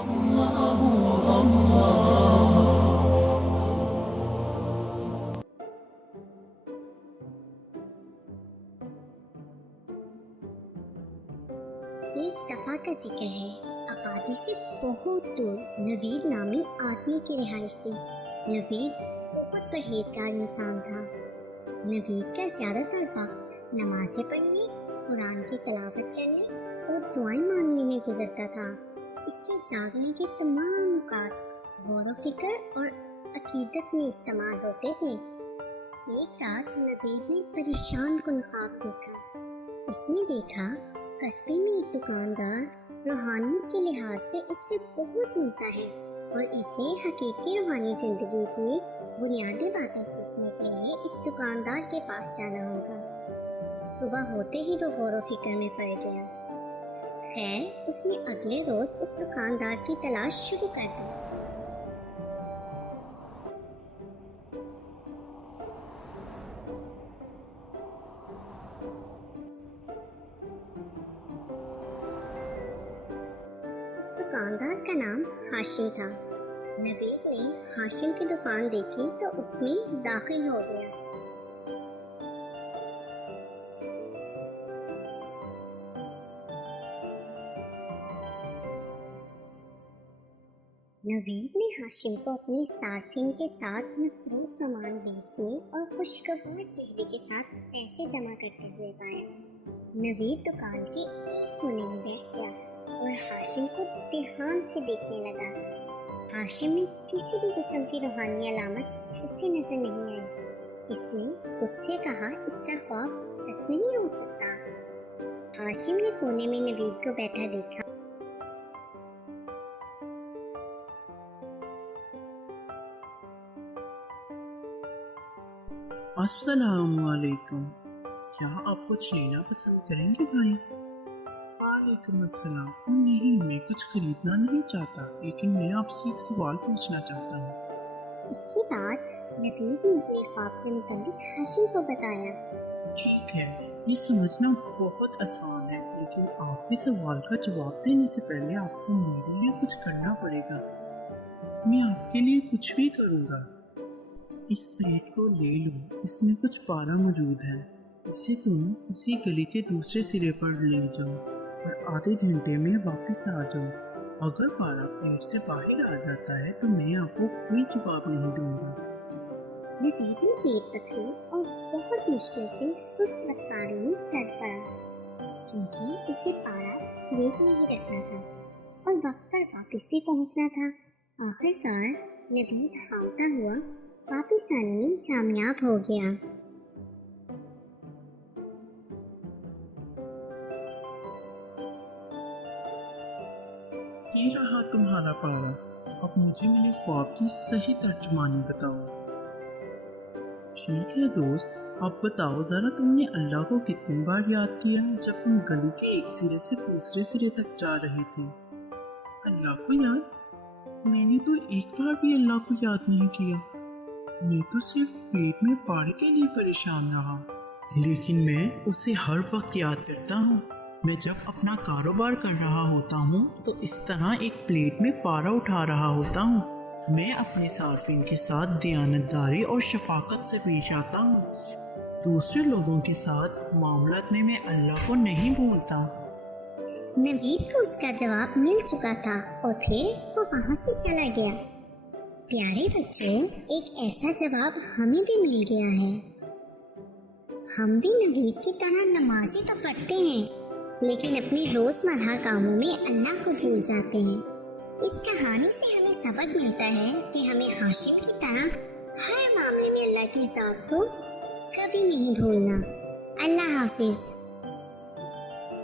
ایک دفعہ کا ذکر ہے، آبادی سے بہت دور نوید نامی آدمی کی رہائش تھی۔ نوید بہت پرہیزگار انسان تھا۔ نوید کا زیادہ تر وقت نمازیں پڑھنے، قرآن کی تلاوت کرنے اور دعائیں مانگنے میں گزرتا تھا۔ اس کے جاگنے کے تمام اوقات غور و فکر اور عقیدت میں استعمال ہوتے تھے۔ ایک رات نوید نے پریشان کن خواب دیکھا۔ اس نے دیکھا قصبے میں ایک دکاندار روحانیت کے لحاظ سے اس سے بہت اونچا ہے اور اسے حقیقی روحانی زندگی کی بنیادی باتیں سیکھنے کے لیے اس دکاندار کے پاس جانا ہوگا۔ صبح ہوتے ہی وہ غور و فکر میں پڑ گیا۔ خیر، اس نے اگلے روز اس دکاندار کی تلاش شروع کر دی۔ اس دکاندار کا نام ہاشم تھا۔ نوید نے ہاشم کی دکان دیکھی تو اس میں داخل ہو گیا۔ نوید نے ہاشم کو اپنے صارفین کے ساتھ مصروف سامان بیچنے اور خوشگوار چہرے کے ساتھ پیسے جمع کرتے ہوئے پایا۔ نوید دکان کے ایک کونے میں بیٹھ گیا اور ہاشم کو دھیان سے دیکھنے لگا۔ ہاشم میں کسی بھی قسم کی روحانی علامت اسے نظر نہیں آئی۔ اس نے خود سے کہا اس کا خواب سچ نہیں ہو سکتا۔ ہاشم نے کونے میں نوید کو بیٹھا دیکھا۔ السلام علیکم، کیا آپ کچھ لینا پسند کریں گے بھائی؟ وعلیکم السلام۔ نہیں، میں کچھ خریدنا نہیں چاہتا، لیکن میں آپ سے ایک سوال پوچھنا چاہتا ہوں۔ اس کی بات نوید نے اپنے خواب کے متعلق ہاشم کو بتایا۔ ٹھیک ہے، یہ سمجھنا بہت آسان ہے، لیکن آپ کے سوال کا جواب دینے سے پہلے آپ کو میرے لیے کچھ کرنا پڑے گا۔ میں آپ کے لیے کچھ بھی کروں گا۔ اس پلیٹ کو لے لو، اس میں کچھ پارا موجود ہے۔ اسے تم اسی گلی کے دوسرے سرے پر لے جاؤ اور آدھے گھنٹے میں واپس آ جاؤ۔ اگر پارا پلیٹ سے باہر آ جاتا ہے تو میں آپ کو کوئی جواب نہیں دوں گا۔ نوید نے پلیٹ پکڑی اور بہت مشکل سے سست رفتاری میں چل پڑا، کیونکہ اسے پارا پلیٹ میں ہی رکھنا تھا اور وقت پر واپس بھی پہنچنا تھا۔ آخر کار نوید ہامتا ہوا واپس آنے میں کامیاب ہو گیا۔ یہ رہا تمہارا پارا۔ اب مجھے میرے خواب کی صحیح ترجمانی بتاؤ۔ ٹھیک ہے دوست، اب بتاؤ ذرا، تم نے اللہ کو کتنی بار یاد کیا جب تم گلی کے ایک سرے سے دوسرے سرے تک جا رہے تھے؟ اللہ کو یاد؟ میں نے تو ایک بار بھی اللہ کو یاد نہیں کیا۔ میں تو صرف پیٹ میں پارے کے لیے پریشان رہا، لیکن میں اسے ہر وقت یاد کرتا ہوں۔ میں جب اپنا کاروبار کر رہا ہوتا ہوں تو اس طرح ایک پلیٹ میں پارا اٹھا رہا ہوتا ہوں۔ میں اپنے صارفین کے ساتھ دیانتداری اور شفقت سے پیش آتا ہوں۔ دوسرے لوگوں کے ساتھ معاملات میں اللہ کو نہیں بھولتا۔ نوید کو اس کا جواب مل چکا تھا اور پھر وہ وہاں سے چلا گیا۔ پیارے بچوں، ایک ایسا جواب ہمیں بھی مل گیا ہے۔ ہم بھی نوید کی طرح نمازیں تو پڑھتے ہیں، لیکن اپنے روزمرہ کاموں میں اللہ کو بھول جاتے ہیں۔ اس کہانی سے ہمیں سبق ملتا ہے کہ ہمیں ہاشم کی طرح ہر معاملے میں اللہ کی ذات کو کبھی نہیں بھولنا۔ اللہ حافظ۔